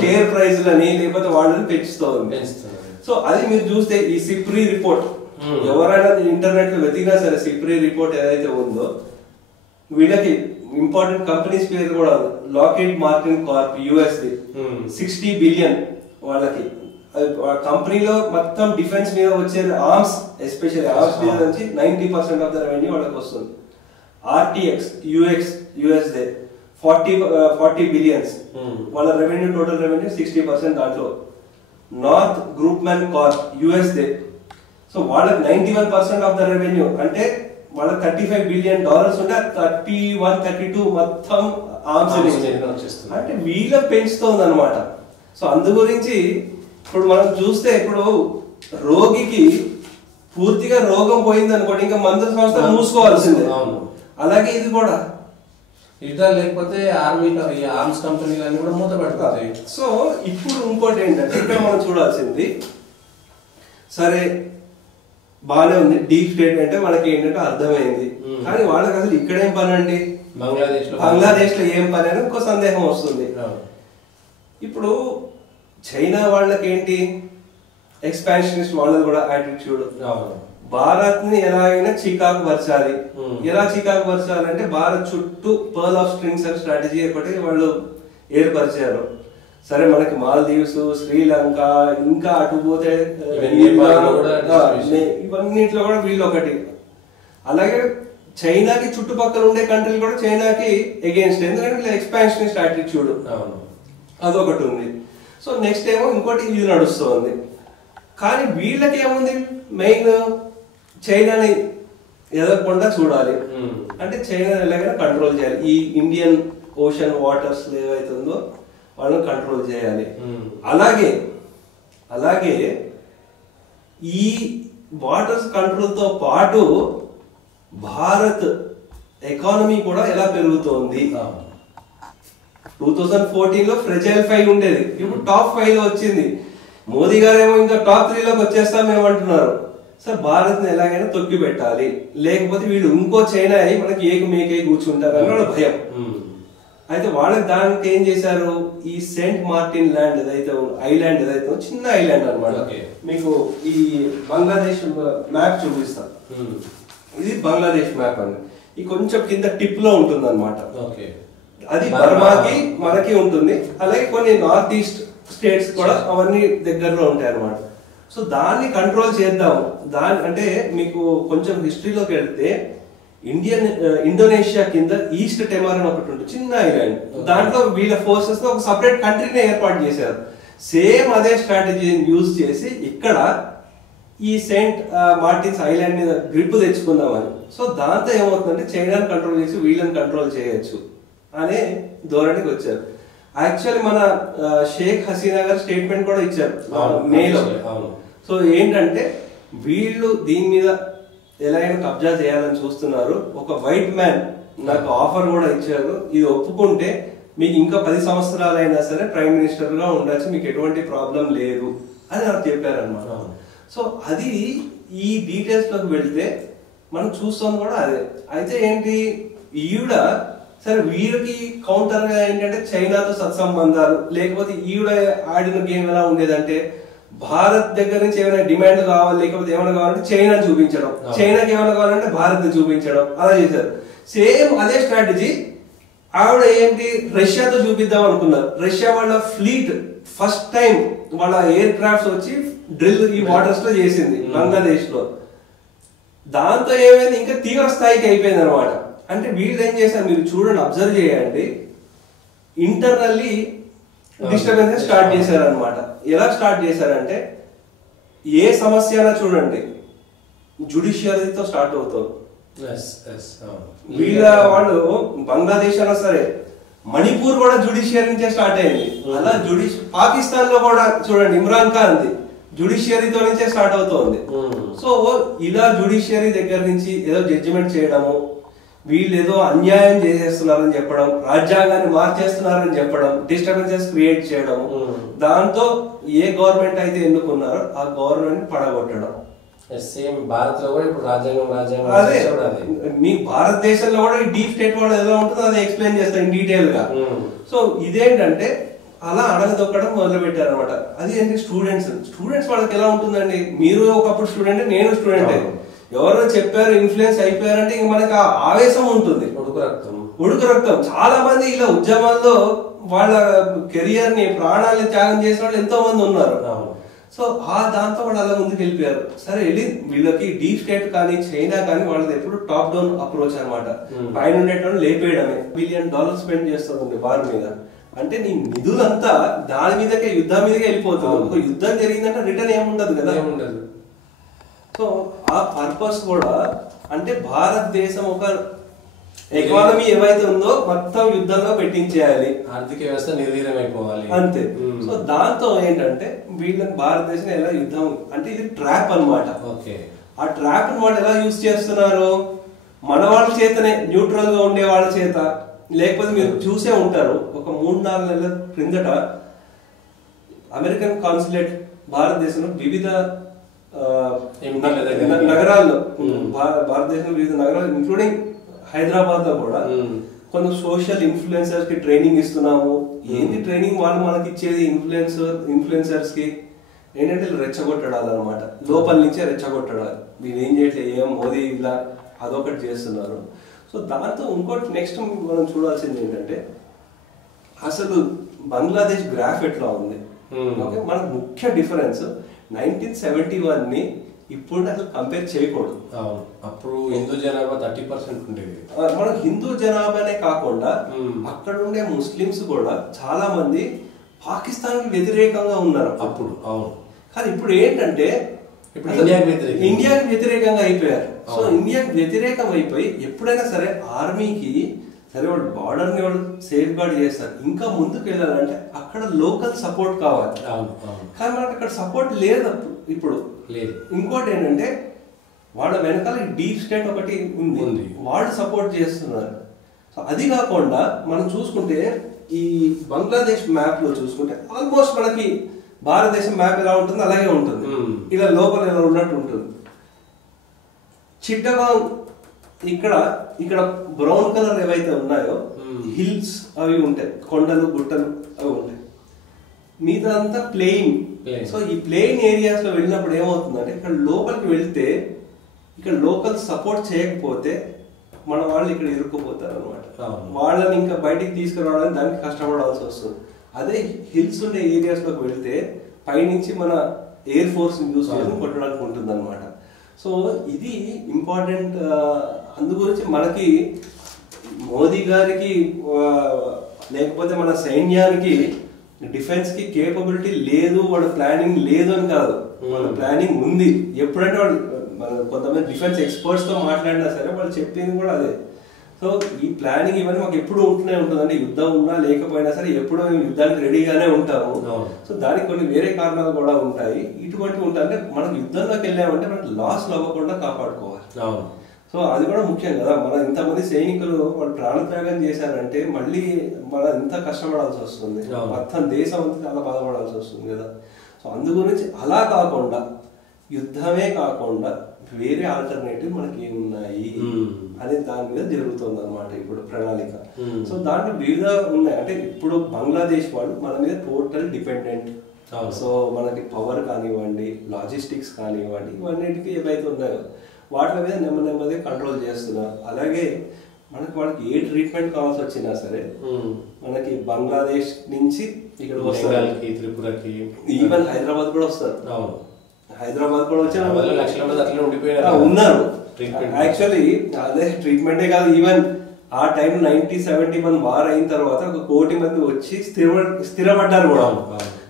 షేర్ ప్రైజ్లని లేకపోతే వాళ్ళని పెంచుతోంది. సో అది మీరు చూస్తే ఈ సిప్రీ రిపోర్ట్, ఎవరైనా ఇంటర్నెట్ లో వెతికినా సరే సిప్రీ రిపోర్ట్ ఏదైతే ఉందో, వీళ్ళకి ఇంపార్టెంట్ కంపెనీస్ పేరు కూడా ఉంది. లాక్హీడ్ మార్టిన్ కార్ప్ యుఎస్ది 60 బిలియన్ వాళ్ళకి. కంపెనీలో మొత్తం డిఫెన్స్ మీద వచ్చేది ఆర్మ్స్, ఎస్పెషల్లీ ఆర్మ్స్ మీద నుంచి 90% ఆఫ్ ద రెవెన్యూ వాళ్ళకి వస్తుంది. RTX యుఎస్దే 40 బిలియన్స్ వాళ్ళ రెవెన్యూ, టోటల్ రెవెన్యూ 60% దాంట్లో. నార్త్ గ్రూప్మెన్ కార్ప్ యుఎస్దే, సో వాళ్ళకి 91% ఆఫ్ ద రెవెన్యూ, అంటే వాళ్ళ $35 బిలియన్ ఉంటే 31-32 మొత్తం ఆర్మ్స్ అంటే వీళ్ళ పెంచుతోంది అనమాట. సో అందు గురించి ఇప్పుడు మనం చూస్తే ఇప్పుడు రోగికి పూర్తిగా రోగం పోయింది అనుకోండి, ఇంకా మందుల సంస్థ మూసుకోవాల్సిందే. అలాగే ఇది కూడా యుద్ధాలు లేకపోతే ఆర్మ్స్ కంపెనీలు కూడా మూత పెడతాయి. సో ఇప్పుడు ఇంకోటి ఏంటంటే ఇక్కడ మనం చూడాల్సింది, సరే బాగానే ఉంది డీప్ స్టేట్ అంటే మనకి ఏంటంటే అర్థమైంది, కానీ వాళ్ళకి అసలు ఇక్కడేం పని అండి, బంగ్లాదేశ్ లో ఏం పని అని ఇంకో సందేహం వస్తుంది. ఇప్పుడు చైనా వాళ్ళకి ఏంటి, ఎక్స్పాన్షనిస్ట్ వాళ్ళది కూడా యాటిట్యూడ్. భారత్ ని ఎలాగైనా చికాకు పరచాలి. ఎలా చికాకు పరచాలి అంటే భారత్ చుట్టూ pearl of strings and strategy ఒకటి వాళ్ళు ఏర్పరిచారు. సరే మనకి మాల్దీవ్స్, శ్రీలంక, ఇంకా అటు పోతే ఇవన్నిట్లో కూడా వీళ్ళు ఒకటి. అలాగే చైనాకి చుట్టుపక్కల ఉండే కంట్రీలు కూడా చైనాకి ఎగెన్స్ట్, ఎందుకంటే ఎక్స్పాన్షనిస్ట్ యాటిట్యూడ్ అదొకటి ఉంది. సో నెక్స్ట్ ఏమో ఇంకోటి ఇది నడుస్తుంది. కానీ వీళ్ళకి ఏముంది, మెయిన్ చైనాని ఎదగకుండా చూడాలి, అంటే చైనా ఎలాగైనా కంట్రోల్ చేయాలి. ఈ ఇండియన్ ఓషన్ వాటర్స్ ఏవైతే ఉందో వాళ్ళని కంట్రోల్ చేయాలి. అలాగే ఈ వాటర్స్ కంట్రోల్ తో పాటు భారత్ ఎకానమీ కూడా ఎలా పెరుగుతోంది. 2014 లో ఫ్రెజైల్ 5 ఉండేది, ఇప్పుడు టాప్ 5 లో వచ్చింది. మోదీ గారు ఏమో ఇంకా టాప్ 3 లోకి వచ్చేస్తామేమంటున్నారు. సార్ భారత్ ని ఎలాగైనా తొక్కి పెట్టాలి, లేకపోతే వీళ్ళు ఇంకో చైనా అయి మనకి ఏక మేకే కూర్చుంటారు అని భయం. అయితే వాళ్ళకి దానికి ఏం చేశారు, ఈ సెయింట్ మార్టిన్ ల్యాండ్ ఏదైతే ఐలాండ్ ఏదైతే చిన్న ఐలాండ్ అనమాట. మీకు ఈ బంగ్లాదేశ్ మ్యాప్ చూపిస్తాను. ఇది బంగ్లాదేశ్ మ్యాప్ అండి. ఈ కొంచెం కింద టిప్ లో ఉంటుంది అనమాట. అది బర్మాకి మనకి ఉంటుంది. అలాగే కొన్ని నార్త్ ఈస్ట్ స్టేట్స్ కూడా అవన్నీ దగ్గరలో ఉంటాయి అనమాట. సో దాన్ని కంట్రోల్ చేద్దాము. అంటే మీకు కొంచెం హిస్టరీలోకి వెళ్తే ఇండోనేషియా కింద ఈస్ట్ టెమర్ అని ఒకటి ఉంటుంది, చిన్న ఐలాండ్. దాంట్లో వీళ్ళ ఫోర్సెస్ ఒక సపరేట్ కంట్రీనే ఏర్పాటు చేశారు. సేమ్ అదే స్ట్రాటజీని యూజ్ చేసి ఇక్కడ ఈ సెయింట్ మార్టిన్స్ ఐలాండ్ మీద గ్రిప్ తెచ్చుకుందామని. సో దాంతో ఏమవుతుందంటే చైనాని కంట్రోల్ చేసి వీళ్ళని కంట్రోల్ చేయొచ్చు అనే ధోరణికి వచ్చారు. యాక్చువల్లీ మన షేక్ హసీనా గారు స్టేట్మెంట్ కూడా ఇచ్చారు మేలో. సో ఏంటంటే వీళ్ళు దీని మీద ఎలాగైనా కబ్జా చేయాలని చూస్తున్నారు. ఒక వైట్ మ్యాన్ నాకు ఆఫర్ కూడా ఇచ్చారు, ఇది ఒప్పుకుంటే మీకు ఇంకా 10 సంవత్సరాలైనా సరే ప్రైమ్ మినిస్టర్ గా ఉండొచ్చు, మీకు ఎటువంటి ప్రాబ్లం లేదు అని నాకు చెప్పారనమాట. సో అది ఈ డీటెయిల్స్ లోకి వెళ్తే మనం చూస్తాం కూడా అదే. అయితే ఏంటి ఈవిడ సరే వీరికి కౌంటర్ గా ఏంటంటే చైనాతో సత్సంబంధాలు, లేకపోతే ఈవిడ ఆడిన గేమ్ ఎలా ఉండేదంటే భారత్ దగ్గర నుంచి ఏమైనా డిమాండ్ కావాలి, లేకపోతే ఏమైనా కావాలంటే చైనా చూపించడం, చైనాకి ఏమైనా కావాలంటే భారత్ చూపించడం, అలా చేశారు. సేమ్ అదే స్ట్రాటజీ ఆవిడ ఏంటి రష్యాతో చూపిద్దాం అనుకున్నారు. రష్యా వాళ్ళ ఫ్లీట్ ఫస్ట్ టైం వాళ్ళ ఎయిర్ క్రాఫ్ట్స్ వచ్చి డ్రిల్ ఈ వాటర్స్ లో చేసింది బంగ్లాదేశ్ లో. దాంతో ఏమైంది ఇంకా తీవ్ర స్థాయికి అయిపోయింది అనమాట. అంటే వీళ్ళు ఏం చేశారు మీరు చూడండి, అబ్జర్వ్ చేయండి, ఇంటర్నల్లీ డిస్టర్బెన్స్ స్టార్ట్ చేశారు అనమాట. ఎలా స్టార్ట్ చేశారంటే ఏ సమస్య అయినా చూడండి జుడిషియరీతో స్టార్ట్ అవుతుంది. వీళ్ళ వాళ్ళు బంగ్లాదేశ్ అయినా సరే మణిపూర్ కూడా జుడిషియరీ నుంచే స్టార్ట్ అయింది. అలా పాకిస్తాన్ లో కూడా చూడండి ఇమ్రాన్ ఖాన్ జుడిషియరీతో నుంచే స్టార్ట్ అవుతోంది. సో ఇలా జుడిషియరీ దగ్గర నుంచి ఏదో జడ్జిమెంట్ చేయడము, వీళ్ళు ఏదో అన్యాయం చేసేస్తున్నారని చెప్పడం, రాజ్యాంగాన్ని మార్చేస్తున్నారని చెప్పడం, డిస్టర్బెన్సెస్ క్రియేట్ చేయడం, దాంతో ఏ గవర్నమెంట్ అయితే ఎన్నుకున్నారో ఆ గవర్నమెంట్ పడగొట్టడం. సేమ్ భారత్ లో కూడా ఇప్పుడు రాజ్యాంగం అదే మీ భారతదేశంలో కూడా ఈ డీప్ స్టేట్ వాళ్ళు ఎలా ఉంటుందో అది ఎక్స్ప్లెయిన్ చేస్తాను డీటెయిల్ గా. సో ఇదేంటంటే అలా అడగదొక్కడం మొదలు పెట్టారు అనమాట. అది ఏంటి స్టూడెంట్స్ వాళ్ళకి ఎలా ఉంటుందండి, మీరు ఒకప్పుడు స్టూడెంట్, నేను స్టూడెంట్, ఎవరో చెప్పారు ఇన్ఫ్లుయెన్స్ అయిపోయారంటే ఇంక మనకి ఆ ఆవేశం ఉంటుంది, ఉడుకు రక్తం. చాలా మంది ఇలా ఉద్యమాల్లో వాళ్ళ కెరియర్ ని ప్రాణాలని త్యాగం చేసిన వాళ్ళు ఎంతో మంది ఉన్నారు. సో దాంతో వాళ్ళు అలా ముందుకు వెళ్ళిపోయారు. సరే వెళ్ళి వీళ్ళకి డీప్ స్టేట్ కానీ చైనా కానీ వాళ్ళది ఎప్పుడు టాప్ డౌన్ అప్రోచ్ అనమాట. పైన ఉండేటప్పుడు లేపేయడమే. $1 బిలియన్ స్పెండ్ చేస్తుంది వారి మీద. అంటే నీ నిధులంతా దాని మీదకే యుద్ధం మీదకే వెళ్ళిపోతుంది. ఒక యుద్ధం జరిగిందంటే రిటర్న్ ఏముండదు కదా. సో ఆ పర్పస్ కూడా అంటే భారతదేశం ఒక ఎకానమీ ఏవైతే ఉందో మొత్తం యుద్ధంలో పెట్టించేయాలి, ఆర్థిక వ్యవస్థ నిర్వీర్యం అయిపోవాలి అంతే. సో దాంతో ఏంటంటే వీళ్ళని భారతదేశం ఎలా యుద్ధం అంటే ఇది ట్రాప్ అనమాట. ఆ ట్రాప్ వాళ్ళు ఎలా యూజ్ చేస్తున్నారు, మన వాళ్ళ చేతనే, న్యూట్రల్ గా ఉండే వాళ్ళ చేత. లేకపోతే మీరు చూసే ఉంటారు ఒక 3-4 నెలల క్రిందట అమెరికన్ కాన్సులేట్ భారతదేశంలో వివిధ నగరాల్లో, భారతదేశంలో వివిధ నగరాలు ఇంక్లూడింగ్ హైదరాబాద్ లో కూడా కొన్ని సోషల్ ఇన్ఫ్లుయెన్సర్స్ కి ట్రైనింగ్ ఇస్తున్నాము. ఏంది ట్రైనింగ్ వాళ్ళు మనకి ఇచ్చేది ఇన్ఫ్లుయెన్సర్స్ కి ఏంటంటే రెచ్చగొట్టడాలు అనమాట, లోపల నుంచే రెచ్చగొట్టడాలు. వీళ్ళు ఏం చేయట్లేదు, ఏం మోదీ ఇలా అదొకటి చేస్తున్నారు. సో దాంతో ఇంకోటి నెక్స్ట్ మనం చూడాల్సింది ఏంటంటే అసలు బంగ్లాదేశ్ గ్రాఫ్ ఎట్లా ఉంది. మనకు ముఖ్య డిఫరెన్స్ 1971 ని ఇప్పుడు అసలు కంపేర్ చేయకూడదు. అప్పుడు హిందూ జనాభా 30% ఉండేది. మనం హిందూ జనాభానే కాకుండా అక్కడ ఉండే ముస్లిమ్స్ కూడా చాలా మంది పాకిస్తాన్ కి వ్యతిరేకంగా ఉన్నారు అప్పుడు. కానీ ఇప్పుడు ఏంటంటే ఇండియాకి వ్యతిరేకంగా అయిపోయారు. సో ఇండియాకి వ్యతిరేకం అయిపోయి ఎప్పుడైనా సరే ఆర్మీకి సరే వాళ్ళు బార్డర్ని వాళ్ళు సేఫ్ గార్డ్ చేస్తారు, ఇంకా ముందుకు వెళ్ళాలంటే అక్కడ లోకల్ సపోర్ట్ కావాలి. కానీ మనకు అక్కడ సపోర్ట్ లేదు ఇప్పుడు. ఇంకోటి ఏంటంటే వాళ్ళ వెనకాల డీప్ స్టేట్ ఒకటి ఉంది, వాళ్ళు సపోర్ట్ చేస్తున్నారు. సో అది కాకుండా మనం చూసుకుంటే ఈ బంగ్లాదేశ్ మ్యాప్ లో చూసుకుంటే ఆల్మోస్ట్ మనకి భారతదేశం మ్యాప్ ఎలా ఉంటుంది అలాగే ఉంటుంది, ఇలా లోపల ఎలా ఉన్నట్టు ఉంటుంది. చిట్టగాంగ్ ఇక్కడ బ్రౌన్ కలర్ ఏవైతే ఉన్నాయో హిల్స్ అవి ఉంటాయి, కొండలు గుట్టలు అవి ఉంటాయి, మిగతా అంతా ప్లెయిన్. సో ఈ ప్లెయిన్ ఏరియాస్ లో వెళ్ళినప్పుడు ఏమవుతుందంటే ఇక్కడ లోపలికి వెళ్తే ఇక్కడ లోకల్ సపోర్ట్ చేయకపోతే మన వాళ్ళు ఇక్కడ ఇరుక్కుపోతారు అనమాట. వాళ్ళని ఇంకా బయటికి తీసుకురావడానికి దానికి కష్టపడాల్సి వస్తుంది. అదే హిల్స్ ఉండే ఏరియాస్ లోకి వెళ్తే పైనుంచి మన ఎయిర్ ఫోర్స్ యూజ్ చేసి కొట్టడానికి ఉంటుంది అనమాట. సో ఇది ఇంపార్టెంట్. అందు గురించి మనకి మోదీ గారికి లేకపోతే మన సైన్యానికి డిఫెన్స్ కి కేపబిలిటీ లేదు, వాళ్ళ ప్లానింగ్ లేదు అని కాదు, వాళ్ళ ప్లానింగ్ ఉంది. ఎప్పుడంటే వాళ్ళు కొంతమంది డిఫెన్స్ ఎక్స్పర్ట్స్ తో మాట్లాడినా సరే వాళ్ళు చెప్పింది కూడా అదే. సో ఈ ప్లానింగ్ ఇవన్నీ మాకు ఎప్పుడు ఉంటూనే ఉంటుంది, అంటే యుద్ధం ఉన్నా లేకపోయినా సరే ఎప్పుడు మేము యుద్ధానికి రెడీగానే ఉంటాము. సో దానికి కొన్ని వేరే కారణాలు కూడా ఉంటాయి, ఇటువంటి ఉంటాయి. అంటే మనకు యుద్ధంలోకి వెళ్ళామంటే మనకు లాస్ అవ్వకుండా కాపాడుకోవాలి. సో అది కూడా ముఖ్యం కదా. మన ఇంతమంది సైనికులు వాళ్ళు ప్రాణత్యాగం చేశారంటే మళ్ళీ మనం ఎంత కష్టపడాల్సి వస్తుంది, మొత్తం దేశం అంతా చాలా బాధపడాల్సి వస్తుంది కదా. సో అందు గురించి అలా కాకుండా యుద్ధమే కాకుండా వేరే ఆల్టర్నేటివ్ మనకి ఏమున్నాయి అనే దాని మీద జరుగుతుంది అనమాట ఇప్పుడు ప్రణాళిక. సో దాంట్లో వివిధ ఉన్నాయి. అంటే ఇప్పుడు బంగ్లాదేశ్ వాళ్ళు మన మీద టోటల్ డిపెండెంట్. సో మనకి పవర్ కానివ్వండి, లాజిస్టిక్స్ కానివ్వండి, ఇవన్నిటికీ ఏవైతే ఉన్నాయో వాటి మీద నెమ్మది కంట్రోల్ చేస్తున్నారు. అలాగే మనకి వాళ్ళకి ఏ ట్రీట్మెంట్ కావాల్సి వచ్చినా సరే మనకి బంగ్లాదేశ్ నుంచి ఇక్కడ వస్తారు, త్రిపురకి, ఈవెన్ హైదరాబాద్ కూడా వస్తారు. హైదరాబాద్ కూడా వచ్చి ఉన్నారు. యాక్చువల్లీ అదే ట్రీట్మెంటే కాదు, ఈవెన్ ఆ టైం 1971 వార్ అయిన తర్వాత 1 కోటి మంది వచ్చి స్థిరపడ్డారు కూడా.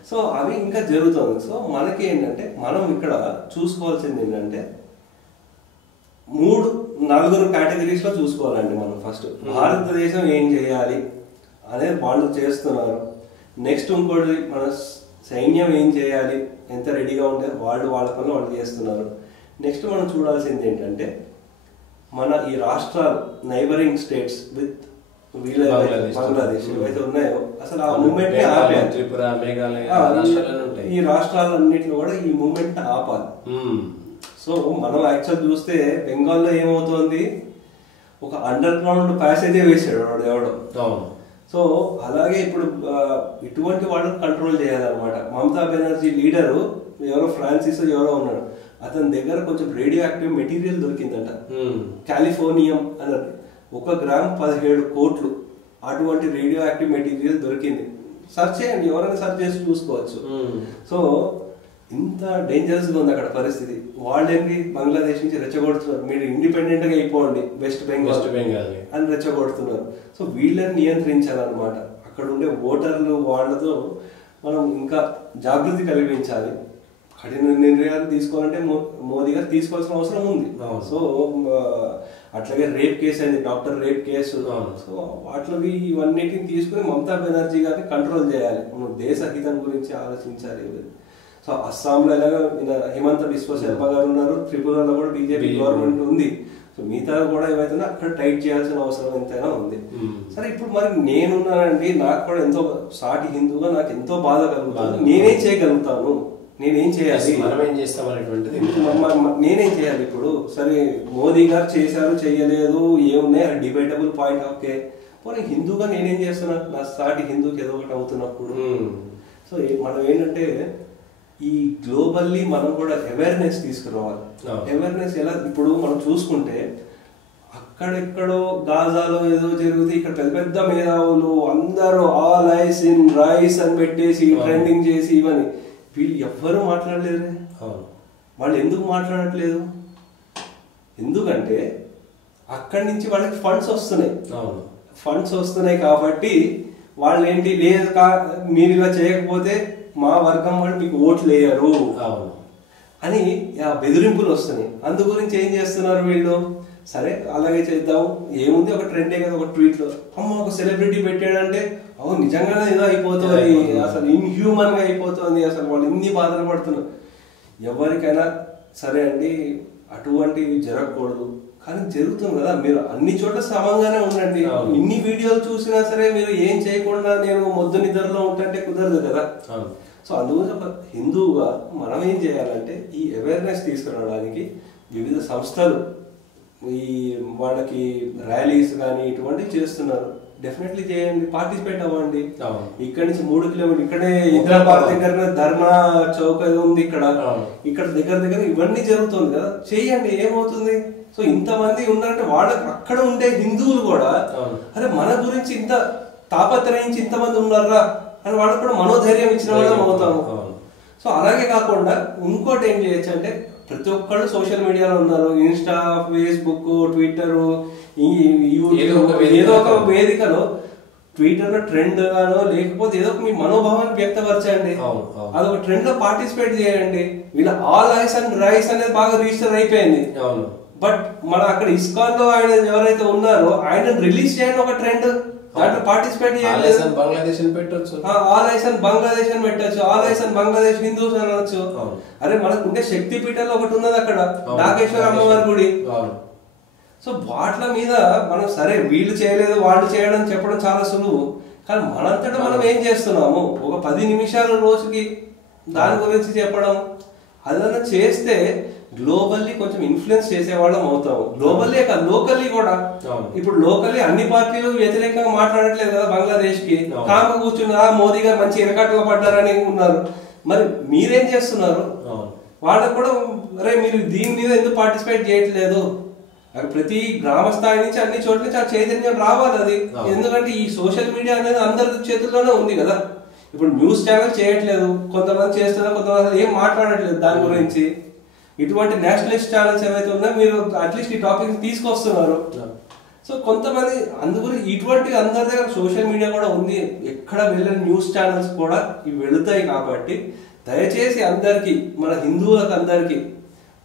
సో అవి ఇంకా జరుగుతుంది. సో మనకి ఏంటంటే మనం ఇక్కడ చూసుకోవాల్సింది ఏంటంటే 3-4 కేటగిరీస్ లో చూసుకోవాలండి మనం. ఫస్ట్ భారతదేశం ఏం చేయాలి అనేది వాళ్ళు చేస్తున్నారు. నెక్స్ట్ ఇంకోటి మన సైన్యం ఏం చేయాలి, ఎంత రెడీగా ఉంటే వాళ్ళు వాళ్ళ పనులు వాళ్ళు చేస్తున్నారు. నెక్స్ట్ మనం చూడాల్సింది ఏంటంటే మన ఈ రాష్ట్రాలు నైబరింగ్ స్టేట్స్ విత్ బంగ్లాదేశ్ ఏవైతే ఉన్నాయో అసలు ఆ మూమెంట్ ఈ రాష్ట్రాలన్నింటిలో కూడా ఈ మూమెంట్ ఆపాలి. సో మనం యాక్చువల్ చూస్తే బెంగాల్లో ఏమవుతోంది, ఒక అండర్ గ్రౌండ్ ప్యాసేజే వేసాడు వాడు ఎవడో. సో అలాగే ఇప్పుడు ఇటువంటి వాళ్ళని కంట్రోల్ చేయాలన్నమాట. మమతా బెనర్జీ లీడరు ఎవరో ఫ్రాన్సిస్ ఎవరో ఉన్నాడు, అతని దగ్గర కొంచెం రేడియో యాక్టివ్ మెటీరియల్ దొరికిందంట, కాలిఫోర్నియం అన్నది. 1 గ్రామ్ 17 కోట్లు అటువంటి రేడియో యాక్టివ్ మెటీరియల్ దొరికింది. సెర్చ్ చేయండి, ఎవరైనా సెర్చ్ చేసి చూసుకోవచ్చు. సో ఇంత డేంజరస్ గా ఉంది అక్కడ పరిస్థితి. వాళ్ళేంటి బంగ్లాదేశ్ నుంచి రెచ్చగొడుతున్నారు, మీరు ఇండిపెండెంట్ గా అయిపోండి వెస్ట్ బెంగాల్ అని రెచ్చగొడుతున్నారు. సో వీళ్ళని నియంత్రించాలన్నమాట. అక్కడ ఉండే ఓటర్లు వాళ్ళతో మనం ఇంకా జాగృతి కలిగించాలి. కఠిన నిర్ణయాలు తీసుకోవాలంటే మోదీ గారు తీసుకోవాల్సిన అవసరం ఉంది. సో అట్లాగే రేప్ కేసు అయింది, డాక్టర్ రేప్ కేసు. సో వాటివి ఇవన్నిటిని తీసుకుని మమతా బెనర్జీ గారిని కంట్రోల్ చేయాలి. మనం దేశ హితం గురించి ఆలోచించాలి. సో అస్సాంలో ఎలాగో హిమంత బిశ్వ శర్మ గారు ఉన్నారు, త్రిపురలో కూడా బీజేపీ గవర్నమెంట్ ఉంది. సో మిగతా కూడా ఏవైతే అక్కడ టైట్ చేయాల్సిన అవసరం ఎంతైనా ఉంది. సరే ఇప్పుడు మరి నేనున్నానండి, నాకు కూడా ఎంతో సాటి హిందూగా నాకు ఎంతో బాధ కలుగుతుంది. నేనేం చేయగలుగుతాను, నేనేం చేయాలి, నేనేం చేయాలి ఇప్పుడు? సరే మోదీ గారు చేశారు చేయలేదు ఏమున్నాయి డిబేటబుల్ పాయింట్. ఓకే, పోనీ హిందూగా నేనేం చేస్తున్నా, నా సాటి హిందూకి ఏదో ఒకటి అవుతున్నప్పుడు. సో మనం ఏంటంటే ఈ గ్లోబల్లీ మనం కూడా అవేర్నెస్ తీసుకురావాలి. అవేర్నెస్ ఎలా, ఇప్పుడు మనం చూసుకుంటే అక్కడెక్కడో గాజాలో ఏదో జరిగితే ఇక్కడ పెద్ద పెద్ద మేధావులు అందరూ ఆల్ ఐస్ ఇన్ రైస్ అని పెట్టేసి ట్రెండింగ్ చేసి ఇవన్నీ, వీళ్ళు ఎవ్వరూ మాట్లాడలేరు. వాళ్ళు ఎందుకు మాట్లాడట్లేదు? ఎందుకంటే అక్కడి నుంచి వాళ్ళకి ఫండ్స్ వస్తున్నాయి కాబట్టి వాళ్ళు ఏంటి, లేదు మీరు ఇలా చేయకపోతే మా వర్గం వాళ్ళు మీకు ఓట్లు వేయరు అని బెదిరింపులు వస్తున్నాయి. అందు గురించి ఏం చేస్తున్నారు వీళ్ళు, సరే అలాగే చేద్దాం, ఏముంది ఒక ట్రెండే కదా, ఒక ట్వీట్లో అమ్మ ఒక సెలబ్రిటీ పెట్టాడంటే అవును నిజంగానే ఏదో అయిపోతుంది, అసలు ఇన్హ్యూమన్ గా అయిపోతుంది, అసలు వాళ్ళు ఇన్ని బాధలు పడుతున్నారు. ఎవరికైనా సరే అండి అటువంటివి జరగకూడదు, కానీ జరుగుతుంది కదా. మీరు అన్ని చోట్ల సమంగానే ఉండండి. ఇన్ని వీడియోలు చూసినా సరే మీరు ఏం చేయకుండా నేను మొద్దు నిద్రలో ఉంటే కుదరదు కదా. సో అందుకోసం ఒక హిందువుగా మనం ఏం చేయాలంటే ఈ అవేర్నెస్ తీసుకురావడానికి వివిధ సంస్థలు ఈ వాళ్ళకి ర్యాలీస్ కానీ ఇటువంటివి చేస్తున్నారు. డెఫినెట్లీ చేయండి, పార్టిసిపేట్ అవ్వండి. ఇక్కడ నుంచి 3 కిలోమీటర్లు ఇక్కడే ఇందిరాబాద్ దగ్గర ధర్నా చౌక ఉంది, ఇక్కడ దగ్గర ఇవన్నీ జరుగుతుంది కదా, చేయండి, ఏమవుతుంది. సో ఇంతమంది ఉన్నారంటే వాళ్ళకి అక్కడ ఉండే హిందువులు కూడా అరే మన గురించి ఇంత తాపత్రయించి ఇంతమంది ఉన్నారా అని వాళ్ళకి కూడా మనోధైర్యం ఇచ్చిన వాళ్ళం అవుతాము. సో అలాగే కాకుండా ఇంకోటి ఏం చేయొచ్చు అంటే ప్రతి ఒక్కళ్ళు సోషల్ మీడియాలో ఉన్నారు, ఇన్స్టా, ఫేస్బుక్, ట్విట్టర్, ఏదో ఒక వేదికలో ట్విట్టర్ లో ట్రెండ్ గానో లేకపోతే ఏదో మీ మనోభావాన్ని వ్యక్తపరచండి, అదొక ట్రెండ్ లో పార్టిసిపేట్ చేయండి. వీళ్ళ ఆల్ ఐస్ అండ్ రైస్ అనేది బాగా రిజిస్టర్ అయిపోయింది. బట్ మన అక్కడ ఇస్కాన్ లో ఆయన ఎవరైతే ఉన్నారో ఆయన రిలీజ్ చేయండి ఒక ట్రెండ్, దాంట్లో పార్టిసిపేట్ చేయాలి. ఆల్ ఐస్ అండ్ బంగ్లాదేశ్ అని పెట్టొచ్చు, all ice and Bangladesh Hindus అనొచ్చు. అరే మనకు ఉండే శక్తి పీఠాల్లో ఒకటి ఉన్నది అక్కడ, నాగేశ్వర అమ్మవారి గుడి. సో వాట్ల మీద మనం సరే వీళ్ళు చేయలేదు వాళ్ళు చేయడం చెప్పడం చాలా సులువు, కానీ మనంతటా మనం ఏం చేస్తున్నాము, ఒక 10 నిమిషాల రోజుకి దాని గురించి చెప్పడం అదన్నా చేస్తే గ్లోబల్లీ కొంచెం ఇన్ఫ్లుయెన్స్ చేసేవాళ్ళం అవుతాము. గ్లోబల్లీ కాదు, లోకల్లీ కూడా. ఇప్పుడు లోకల్లీ అన్ని పార్టీలు వ్యతిరేకంగా మాట్లాడట్లేదు కదా బంగ్లాదేశ్ కి, కామ కూర్చున్నా మోదీ గారు మంచి ఇరకాటలో పడ్డారని ఉన్నారు. మరి మీరేం చేస్తున్నారు? వాళ్ళకు కూడా అరే మీరు దీని మీద ఎందుకు పార్టిసిపేట్ చేయట్లేదు? ప్రతి గ్రామ స్థాయి నుంచి అన్ని చోట్ల నుంచి ఆ చైతన్యం రావాలి. అది ఎందుకంటే ఈ సోషల్ మీడియా అనేది అందరి చేతుల్లోనే ఉంది కదా. ఇప్పుడు న్యూస్ ఛానల్ చేయట్లేదు, కొంతమంది చేస్తున్నారు, కొంతమంది ఏం మాట్లాడట్లేదు దాని గురించి. ఇటువంటి నేషనలిస్ట్ ఛానల్స్ ఏవైతే ఉన్నాయో మీరు అట్లీస్ట్ ఈ టాపిక్ తీసుకొస్తున్నారు. సో కొంతమంది అందుగురి ఇటువంటి అందరి దగ్గర సోషల్ మీడియా కూడా ఉంది, ఎక్కడ వెళ్ళిన న్యూస్ ఛానల్స్ కూడా ఇవి వెళుతాయి. కాబట్టి దయచేసి అందరికి, మన హిందువులకు అందరికి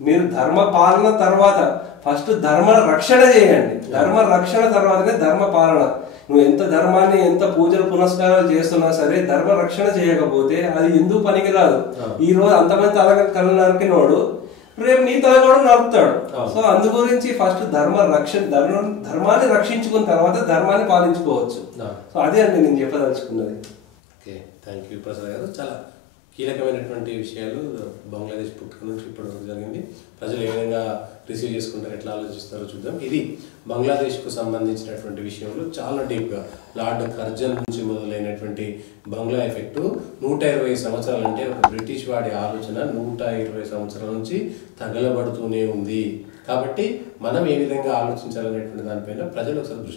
మీరు ధర్మ పాలన తర్వాత ఫస్ట్ ధర్మ రక్షణ చేయండి. ధర్మ రక్షణ తర్వాతనే ధర్మ పాలన. నువ్వు ఎంత ధర్మాన్ని ఎంత పూజలు పునస్కారాలు చేస్తున్నా సరే ధర్మ రక్షణ చేయకపోతే అది ఎందుకు పనికిరాదు. ఈ రోజు అంతమంది తల నరికినోడు రేపు నీ తల కూడా నరుకుతాడు. సో అందు గురించి ఫస్ట్ ధర్మాన్ని రక్షించుకున్న తర్వాత ధర్మాన్ని పాలించుకోవచ్చు. సో అదే అండి నేను చెప్పదలుచుకున్నది. ఓకే, థ్యాంక్ యూ ప్రసాద్ గారు. చాలా కీలకమైనటువంటి విషయాలు బంగ్లాదేశ్ పుట్టుక నుంచి ఇప్పటి వరకు జరిగింది. ప్రజలు ఏ విధంగా రిసీవ్ చేసుకుంటారు, ఎట్లా ఆలోచిస్తారో చూద్దాం. ఇది బంగ్లాదేశ్కు సంబంధించినటువంటి విషయంలో చాలా డీప్గా లార్డ్ కర్జన్ నుంచి మొదలైనటువంటి బంగ్లా ఎఫెక్ట్ 120 సంవత్సరాలు, అంటే ఒక బ్రిటిష్ వాడి ఆలోచన 120 సంవత్సరాల నుంచి తగలబడుతూనే ఉంది. కాబట్టి మనం ఏ విధంగా ఆలోచించాలనేటువంటి దానిపైన ప్రజలు ఒకసారి